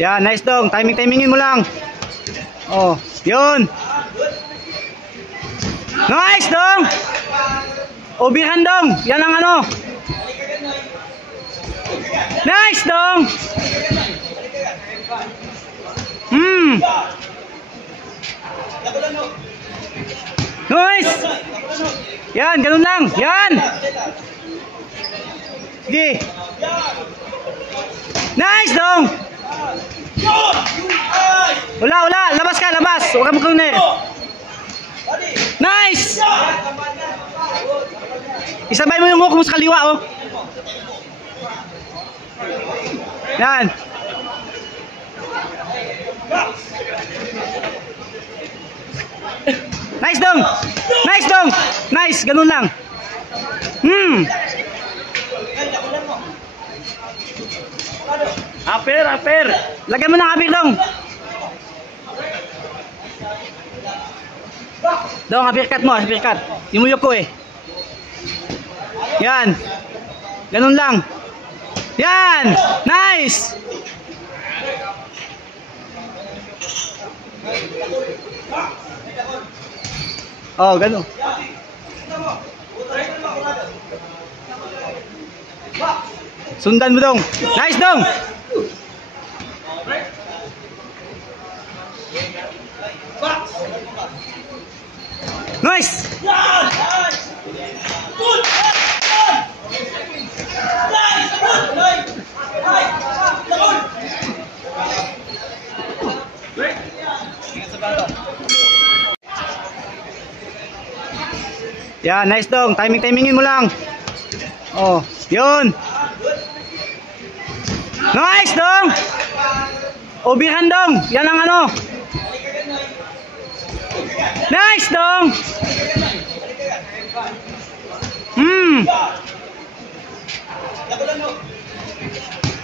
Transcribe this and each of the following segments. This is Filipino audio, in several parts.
Yan, nice dong. Timingin mo lang. Oh, yun. Nice dong. Obiran dong. Yan ang ano. Nice dong. Nice. Yan, ganun lang. Yan. Sige. Nice dong. Wala. Labas ka, labas. Huwag ka mag-corner. Nice. Isabay mo yung hook mo sa kaliwa, oh. Yan. Nice dong. Nice dong. Nice, ganun lang. Aper. Lagyan mo ng aper dong. Dong, uppercut mo, uppercut. Imuyok ko eh. Yan. Ganun lang. Yan. Nice. Oh, ganun. Sundan mo dong. Nice dong. Nice. Yeah, nice dong. Timingin mo lang. Oh, yun. Nice dong. Obiran dong. Yan ang ano. Nice dong.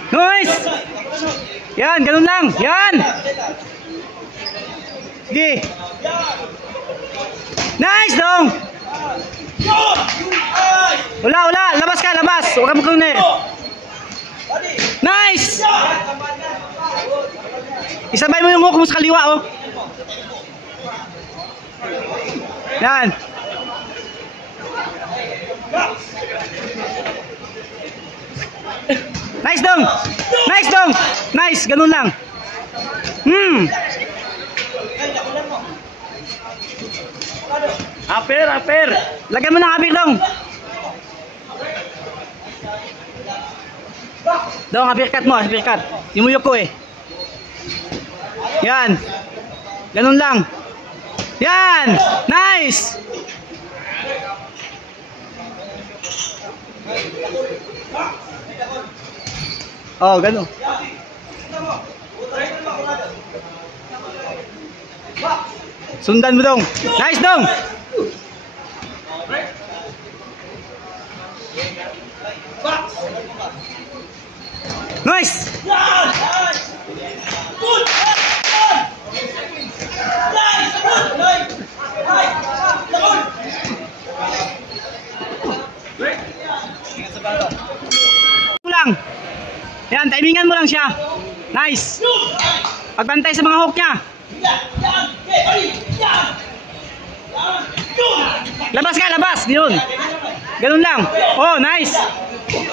Nice. Yan, ganun lang. Yan. Sige. Nice dong. Wala. Labas ka, labas. Huwag ka mag-corner. Nice. Isabay mo yung hook mo sa kaliwa, oh. Yan. Nice dong. Nice dong. Nice, ganun lang. Aper. Lagyan mo ng aper dong. Dong, uppercut mo, uppercut. Imuyok ko eh. Yan. Ganun lang. Yan. Nice. Oh, ganun. Sundan mo dong. Nice dong. Nice. Lang. Yan, timingan mo lang siya. Nice. Pagbantay sa mga hook niya. Labas ka, labas. Yun. Ganun lang. Oh, nice.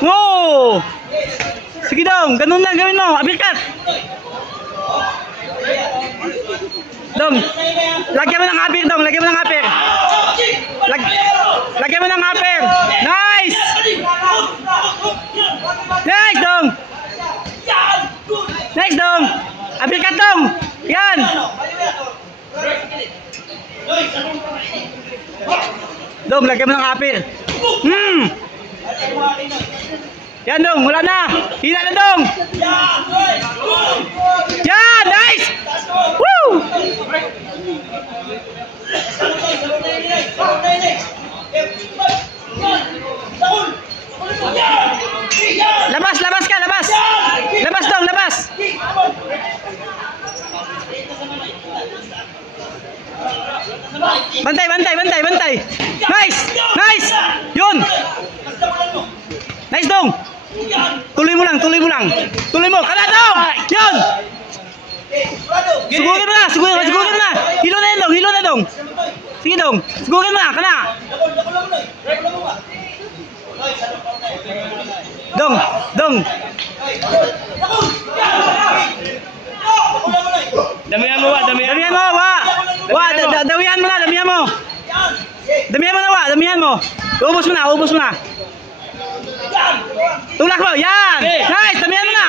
Wow. Sige dong, ganun lang gawin mo. Uppercut. Dong, lagyan mo ng upper dong, lagyan mo ng upper. Lagyan mo ng upper. Nice. Nice dong. Nice dong. Uppercut dong. Yan. Dong, lagyan mo ng upper. Yan dong, wala na. Hila na dong. Yan, nice. Woo! Labas ka, labas. Labas dong, labas. Bantay. Nice. Yun. Nice dong. Tuloy mo lang. Tuloy mo. Kana dong. Yun. Sugurin mo na, sugurin mo na. Hilo na yan dong, hilo na dong. Sige dong, sugurin mo na, kana. Dong, dong. Damihan mo, Damihan mo, wa. Wa, damihan mo na, damihan mo. Damihan mo na, wa, damihan mo. Ubus mo na, ubus mo na. Tulak mo, yan. Nice, damihan mo na.